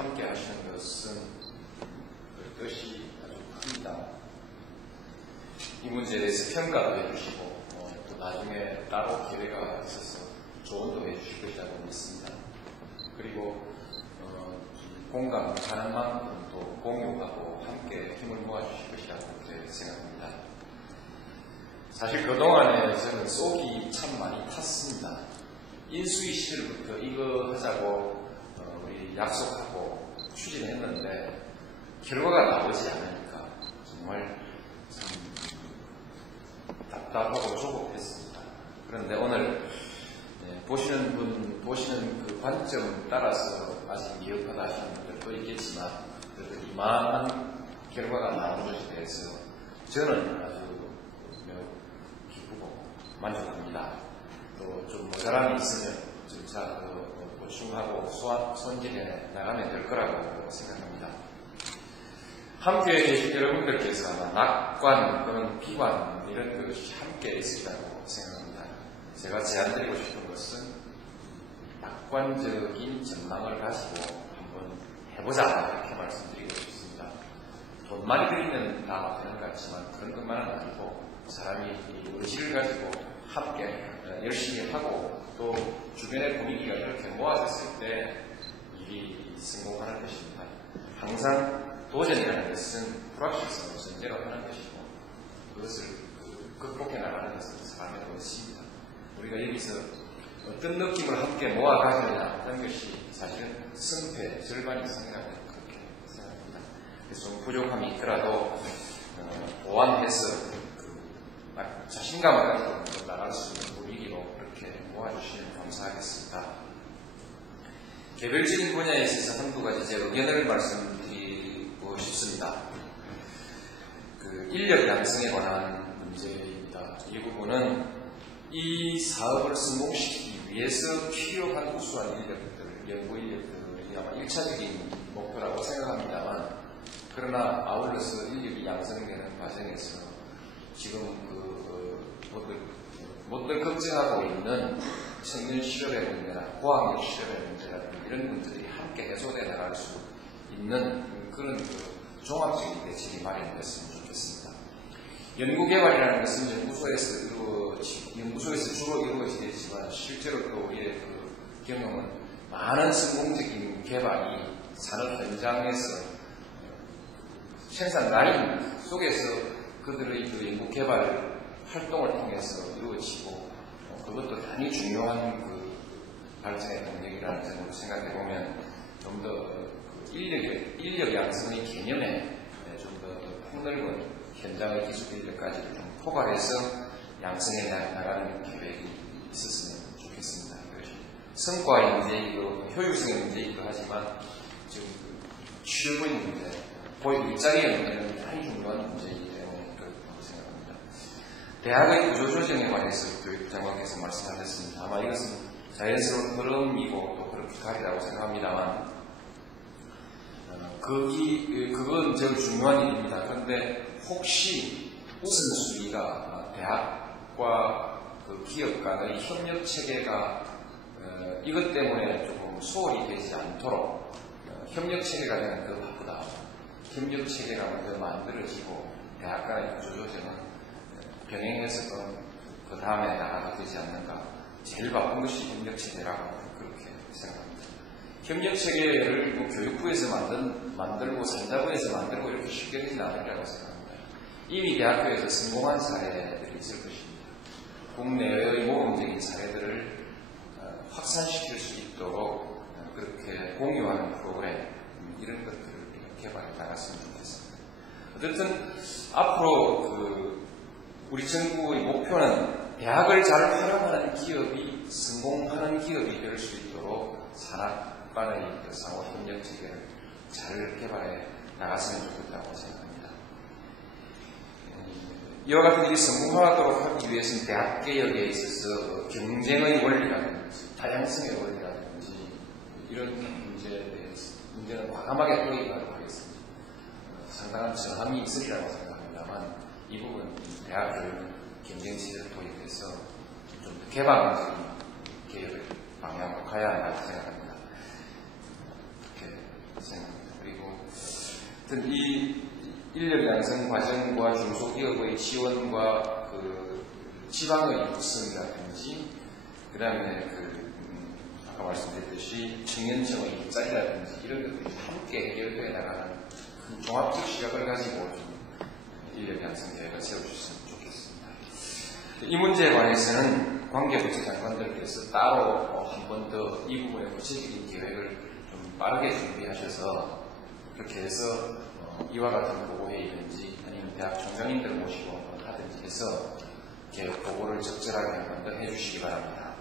함께 하시는 것은 그 뜻이 아주 큽니다. 이 문제에 대해서 평가도 해주시고 또 나중에 따로 기회가 있어서 조언도 해주실 것이라고 믿습니다. 그리고 공감 가는 만큼 또 공유하고 함께 힘을 모아주실 것이라고 생각합니다. 사실 그동안에 저는 속이 참 많이 탔습니다. 인수위 시절부터 이거 하자고 우리 약속하고 추진했는데 결과가 나오지 않으니까 정말 참 답답하고 조급했습니다. 그런데 오늘 보시는 그 관점 따라서 아직 미흡하다 하시는 분들도 있겠지만 그래도 이만한 결과가 나오는 것에 대해서 저는 아주 기쁘고 만족합니다. 또 좀 모자람이 있으면 점차 보충하고 손질해 나가면 될 거라고 생각합니다. 함께 계신 여러분들께서 아마 낙관 또는 비관 이런 것이 함께 있으리라고 생각합니다. 제가 제안드리고 싶은 것은 낙관적인 전망을 가지고 한번 해보자 이렇게 말씀드리고 싶습니다. 돈 많이 들이면 다 되는 것 같지만 그런 것만은 아니고 사람이 의지를 가지고 함께 열심히 하고 또 주변의 분위기가 이렇게 모아졌을 때 일이 성공하는 것입니다. 항상 도전이라는 것은 불확실성을 전제로 하는 것이고 그것을 극복해 나가는 것은 사람의 것입니다. 우리가 여기서 어떤 느낌을 함께 모아가느냐 하는 것이 사실은 승패 절반 이상이라고 그렇게 생각합니다. 그래서 좀 부족함이 있더라도 보완해서 자신감을 가지고 나갈 수 있는 분위기로 그렇게 모아주시면 감사하겠습니다. 개별적인 분야에 있어서 한두 가지 제 의견을 말씀드리고 싶습니다. 인력 양성에 관한 문제입니다. 이 부분은 이 사업을 성공시키기 위해서 필요한 우수한 인력들, 연구 인력들이 아마 1차적인 목표라고 생각합니다만 그러나 아울러서 인력이 양성되는 과정에서 지금 못들 걱정하고 있는 청년 실업의 문제나 고학력 실업의 문제라든지 이런 문제들이 함께 해소되어 나갈 수 있는 그런 종합적인 대책이 마련됐으면 좋겠습니다. 연구개발이라는 것은 연구소에서 주로 이루어지겠지만 실제로 또 우리의 경험은 많은 성공적인 개발이 산업 현장에서 생산 라인 속에서 그들의 연구개발 활동을 통해서 이루어지고 그것도 당연히 중요한 발전의 동력이라는 점으로 생각해 보면 좀 더 인력 양성의 개념에 좀 더 폭넓은 현장의 기술 인력까지를 좀 포괄해서 양성해 나가는 계획이 있었으면 좋겠습니다. 성과의 문제이기도 효율성의 문제이기도 하지만 지금 취업의 문제, 고용 일자리의 문제는 대단히 중요한 문제이기 때문에 그렇다고 생각합니다. 대학의 구조조정에 관해서 교육부 장관께서 말씀하셨습니다. 아마 이것은 자연스러운 흐름이고 또 그런 기ካ리라고 생각합니다만 그건 제일 중요한 일입니다. 그런데 혹시 우선순위가 대학과 기업 간의 협력 체계가 이것 때문에 조금 소홀히 되지 않도록 협력 체계가 되면 더 바쁘다. 협력 체계가 먼저 만들어지고 대학 간의 구조조정은 병행해서 그 다음에 나가도 되지 않는가. 제일 바쁜 것이 협력 체계라고 그렇게 생각합니다. 협력 체계를 교육부에서 만들고 산자부에서 만들고 이렇게 쉽게 되지 않으리라고 생각합니다. 이미 대학교에서 성공한 사례들이 있을 것입니다. 국내의 모범적인 사례들을 확산시킬 수 있도록 그렇게 공유하는 프로그램 이런 것들을 개발해 나갔으면 좋겠습니다. 어쨌든 앞으로 우리 정부의 목표는 대학을 잘 활용하는 기업이 성공하는 기업이 될 수 있도록 산업 간의 상호 협력 체계를 잘 개발해 나갔으면 좋겠다고 생각합니다. 이와 같은 일이 성공하도록 하기 위해서는 대학 개혁에 있어서 경쟁의 원리라든지 다양성의 원리라든지 이런 문제는 과감하게 토의하도록 하겠습니다. 상당한 저항이 있으리라고 생각합니다만 이 부분 대학 교육은 경쟁 체제를 도입해서 좀 개방적인 개혁을 방향으로 가야 한다고 생각합니다. 생각합니다. 그리고 이 인력 양성 과정과 중소기업의 지원과 그 지방의 구성이라든지, 그 다음에 아까 말씀드렸듯이 청년층의 일자리라든지 이런 것들이 함께 해결되어 나가는 큰 종합적 시각을 가지고 좀 인력 양성 계획을 세워주셨으면 좋겠습니다. 이 문제에 관해서는 관계부처 장관들께서 따로 한 번 더 이 부분의 구체적인 계획을 좀 빠르게 준비하셔서 그렇게 해서 이와 같은 보고회의든지 아니면 대학 총장님들 모시고 하든지 해서 계획 보고를 적절하게 한 번 더 해주시기 바랍니다.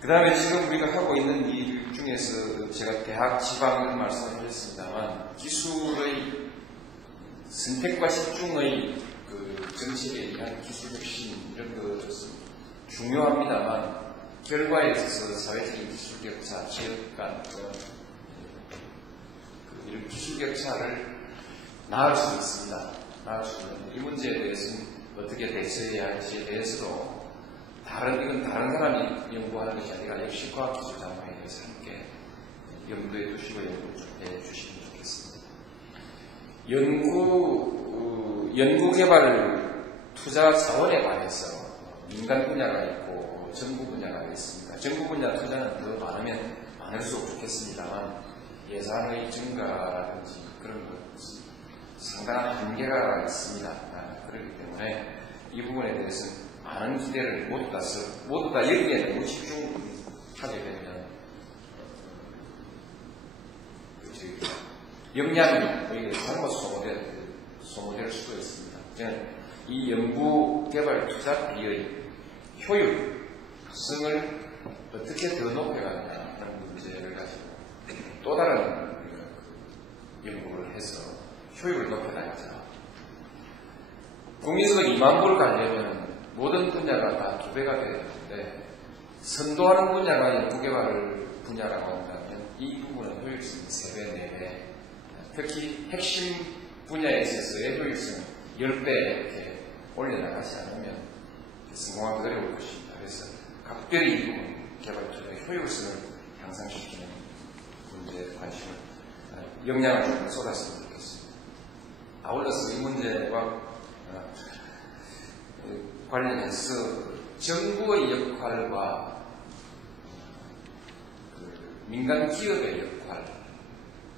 그 다음에 지금 우리가 하고 있는 일 중에서 제가 대학 지방을 말씀을 드렸습니다만 기술의 선택과 집중의 그 정책에 의한 기술 혁신 이런 것은 중요합니다만 결과에 있어서 사회적인 기술 격차, 지역 간 이런 기술 격차를 나을 수 있습니다. 나을 수 있는 이 문제에 대해서는 어떻게 대처해야 할지에 대해서도 이건 다른 사람이 연구하는 것이 아니라 역시 과학기술장관에 대해서 함께 염두에 두시고 연구를 좀 해주시면 좋겠습니다. 연구개발 투자 자원에 관해서 민간 분야가 있고 정부 분야가 있습니다. 정부 분야 투자는 더 많으면 많을수록 좋겠습니다만 예산의 증가라든지 그런 것은 상당한 한계가 있습니다. 그렇기 때문에 이 부분에 대해서는 많은 기대를 모두 다 여기에 너무 집중하게 되면 역량이 오히려 잘못 소모될 수도 있습니다. 저는 이 연구개발 투자비의 효율성을 어떻게 더 높여가느냐 하는 문제를 가지고 또 다른 연구를 해서 효율을 높여나가자. 국민소득 2만 불을 가려면 모든 분야가 다 2배가 되어야 되는데 선도하는 분야가 연구개발 분야라고 한다면 이 부분은 효율성이 3배, 4배, 특히 핵심 분야에 있어서의 효율성은 10배 이렇게 올려나가지 않으면 성공하기 어려울 것입니다. 그래서 각별히 이 부분 개발 투자의 효율성을 향상시키는 문제에 관심을 역량을 좀 쏟았으면 좋겠습니다. 아울러서 이 문제와 관련해서 정부의 역할과 민간 기업의 역할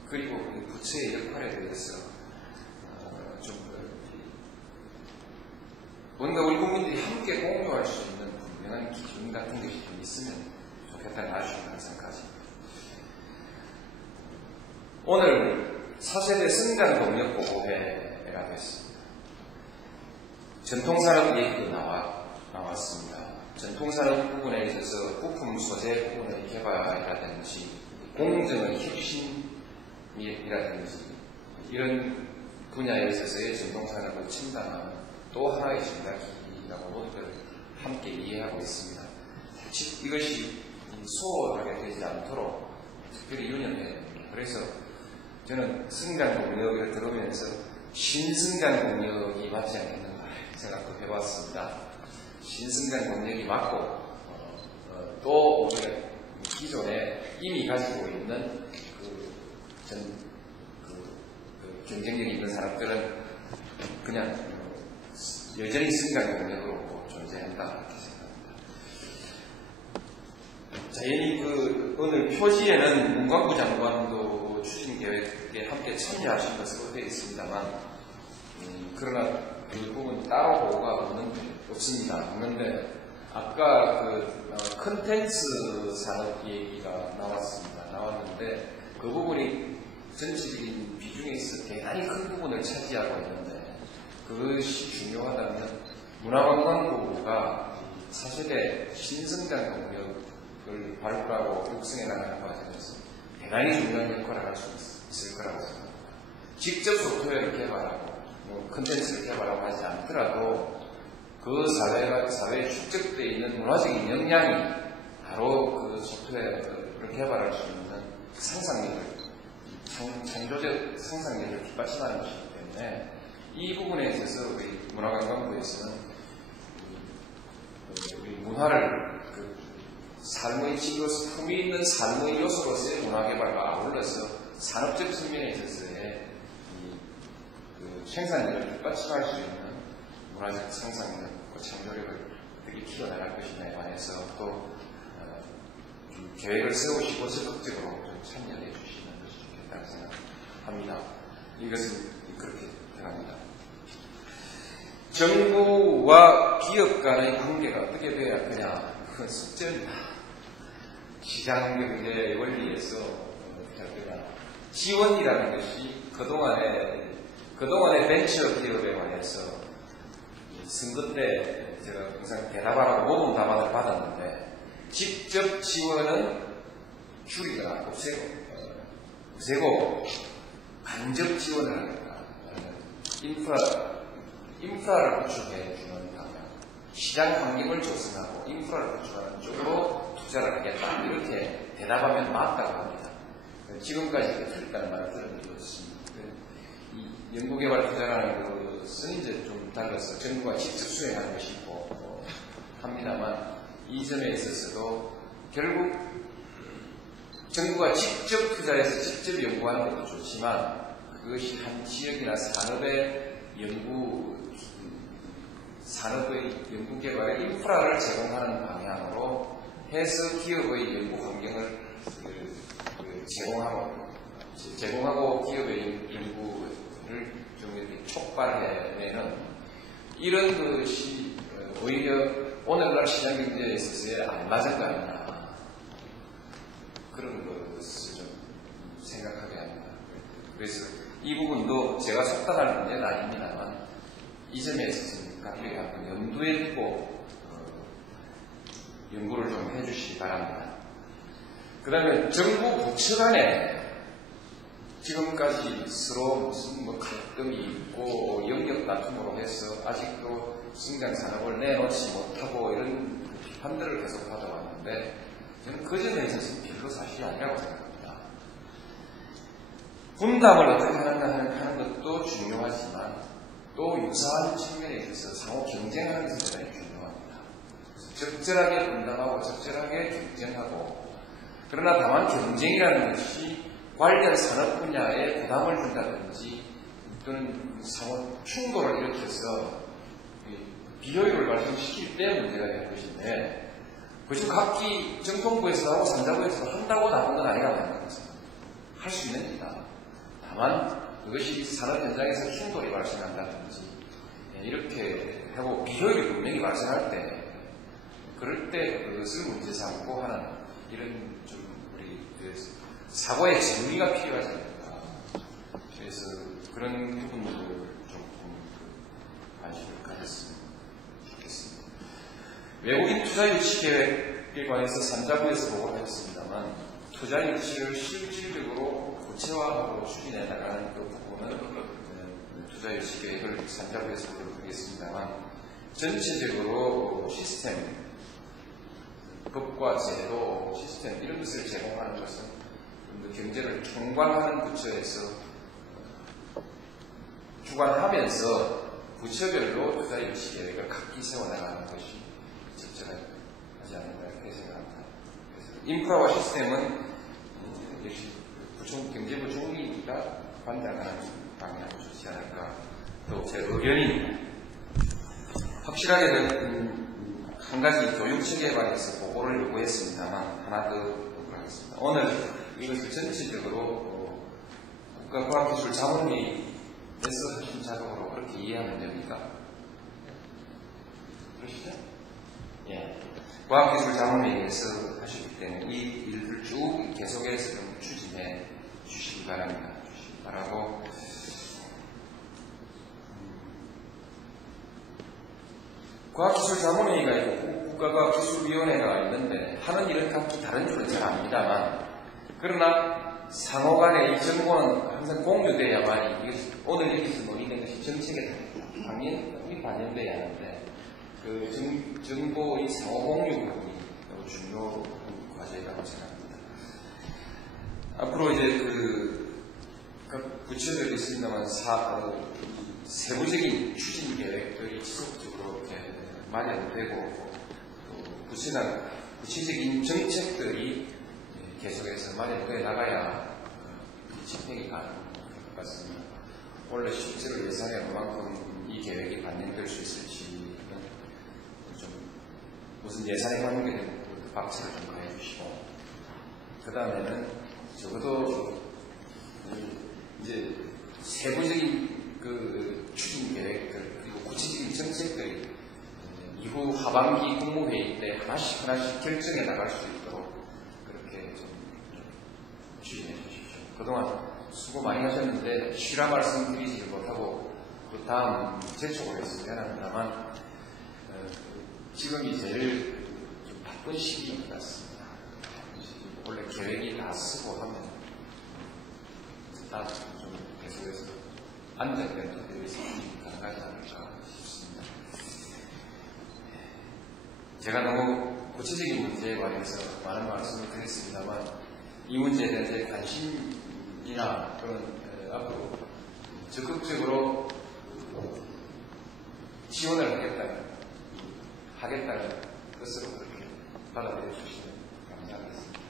그리고 부처의 역할에 대해서 좀 뭔가 우리 국민들이 함께 공유할 수 있는 분명한 기준 같은 것이 좀 있으면 좋겠다는 아쉬움을 항상 가집니다. 오늘 4세대 성장동력보고회가 됐습니다. 전통산업 얘기도 나왔습니다. 전통산업 부분에 있어서 부품 소재 부분의 개발이라든지 공정의 혁신이라든지 이런 분야에 있어서의 전통산업을 첨단화하는 또 하나의 전략이라고 모두들 함께 이해하고 있습니다. 이것이 소홀하게 되지 않도록 특별히 유념해야 됩니다. 그래서 저는 성장동력을 들으면서 신성장동력이 맞지 않겠는가 생각도 해봤습니다. 신성장동력이 맞고 또 우리가 기존에 이미 가지고 있는 경쟁력이 있는 사람들은 그냥 여전히 성장동력으로 존재한다 이렇게 생각합니다. 자연히 오늘 표지에는 문광부 장관도 추진 계획에 함께 참여하신 것으로 되어 있습니다만 그러나 그 부분 따로 보고가 없습니다. 없는데 아까 컨텐츠 산업 얘기가 나왔는데 그 부분이 전체적인 비중에 있어 대단히 큰 부분을 차지하고 있는데 그것이 중요하다면 문화관광부가 4세대 신성장 동력을 발굴하고 육성해 나가는 과정에서 대단히 중요한 역할을 할 수 있을 거라고 생각합니다. 직접 소프트웨어를 개발하고 컨텐츠를 개발하고 하지 않더라도 그 사회에 축적되어 있는 문화적인 역량이 바로 그 소프트웨어를 개발할 수 있는 상상력을 창조적 상상력을 뒷받침하는 것이기 때문에 이 부분에 있어서 우리 문화관광부에서는 우리 문화를 삶의 질로서 품위 있는 삶의 요소로서의 문화개발과 아울러서 산업적 측면에 있어서의 생산력을 뒷받침할 수 있는 문화적 상상력과 창조력을 어떻게 키워나갈 것이냐에 관해서 또 계획을 세우시고 적극적으로 좀 참여해 주시는 것이 좋겠다고 생각합니다. 이것은 그렇게 들어갑니다. 정부와 기업 간의 관계가 어떻게 돼야 하느냐, 그건 숙제입니다. 시장경제 원리에서 지원이라는 것이 그동안의 벤처 기업에 관해서 선거 때 제가 항상 대답하라고 모든 답안을 받았는데, 직접 지원은 줄이거나 없애고 간접 지원을 하니까 인프라를 구축해주는 방향, 시장 환경을 조성하고 인프라를 구축하는 쪽으로 투자를 하겠다, 이렇게 대답하면 맞다고 합니다. 지금까지 틀렸다는 말을 들었습니다. 이 연구개발 투자라는 것은 이제 좀 달라서 정부가 직접 수행하는 것이 있고 합니다만, 이 점에 있어서도 결국 정부가 직접 투자해서 직접 연구하는 것도 좋지만, 그것이 한 지역이나 산업의 연구개발의 인프라를 제공하는 방향으로 해서 기업의 연구 환경을 제공하고 기업의 연구를 좀 이렇게 촉발해내는 이런 것이 오히려 오늘날 시장경제에 있어서 안 맞을 거 아니냐, 그런 것을 좀 생각하게 합니다. 그래서 이 부분도 제가 속단할 문제는 아닙니다만, 이 점에 있어서는 각별히 한번 염두에 두고 연구를 좀 해주시기 바랍니다. 그 다음에 정부 부처 간에 지금까지 서로 무슨 갈등이 있고 영역 다툼으로 해서 아직도 성장산업을 내놓지 못하고 이런 비판들을 계속 받아왔는데, 저는 그 점에 있어서는 별로 사실이 아니라고 생각합니다. 분담을 어떻게 하는 것도 중요하지만, 또 유사한 측면에 있어서 상호 경쟁하는 것이 대단히 중요합니다. 적절하게 분담하고 적절하게 경쟁하고, 그러나 다만 경쟁이라는 것이 관련 산업 분야에 부담을 준다든지 또는 상호 충돌을 일으켜서 비효율을 발생시킬 때 문제가 될 것인데, 그것이 각기 정통부에서 하고 산자부에서 한다고 나쁜 건 아니라고 생각합니다. 할 수 있는 일이다. 다만 그것이 산업 현장에서 충돌이 발생한다든지 이렇게 하고 비효율이 분명히 발생할 때, 그럴 때 그것을 문제 삼고 하는 이런 좀 우리 사고의 정리가 필요하지 않을까. 그래서 그런 부분들을 조금 관심을 가졌으면 좋겠습니다. 외국인 투자 유치 계획에 관해서 산자부에서 보고를 했습니다만, 투자 유치를 실질적으로 구체화하고 추진해 나가는 그 부분은 투자 유치 계획을 산자부에서 보겠습니다만, 전체적으로 시스템, 법과 제도, 시스템 이런 것을 제공하는 것은 경제를 총괄하는 부처에서 주관하면서 부처별로 투자 유치 계획을 각기 세워나가는 것이 적절하지 않을까 이렇게 생각합니다. 그래서 인프라와 시스템은 역시 경제부 총리가 관장하는 방향으로 좋지 않을까, 또 제 의견입니다. 확실하게 한 가지 교육체계에 관해서 보고를 요구했습니다만, 하나 더 보고를 하겠습니다. 오늘 이것을 전체적으로 국가과학기술자문위에서 하신 작업으로 그렇게 이해하면 됩니까? 그러시죠? 예. 과학기술자문위에서 하셨기 때문에 이 일을 쭉 계속해서 좀 추진해 주시기 바랍니다. 주시기 바라고. 과학기술자문위가 있고 국가과학기술위원회가 있는데, 하는 일은 각기 다른 줄은 잘 압니다만, 그러나 상호 간의 이 정보는 항상 공유돼야만이, 오늘 여기서 논의된 것이 정책에 반영돼야 하는데, 그 정보의 상호 공유 부분이 매우 중요한 과제라고 생각합니다. 앞으로 이제 각 부처들이 있습니다만, 세부적인 추진 계획들이 지속적으로 이렇게 마련되고, 또 부처나 구체적인 정책들이 계속해서 마련되어 나가야 집행이 가능할 것 같습니다. 원래 실제로 예산에 얼마만큼 이 계획이 반영될 수 있을지는 좀 무슨 예산에 관계된 박치를 좀 가해주시고, 그 다음에는 적어도 이제 세부적인 그 추진 계획들 그리고 구체적인 정책들이 이후 하반기 국무회의 때 하나씩 결정해 나갈 수 있도록 그렇게 좀 추진해 주십시오. 그동안 수고 많이 하셨는데 쉬라 말씀드리지 못하고 그 다음 재촉을 했으면 합니다만 지금이 제일 좀 바쁜 시기인 것 같습니다. 원래 계획이 다 쓰고 하면 다 좀 계속해서 안정된 토대를 세우기 가능하지 않을까 싶습니다. 제가 너무 구체적인 문제에 관해서 많은 말씀을 드렸습니다만 이 문제에 대한 제 관심이나 또는 앞으로 적극적으로 지원을 하겠다는 것으로 그렇게 받아들여 주시면 감사하겠습니다.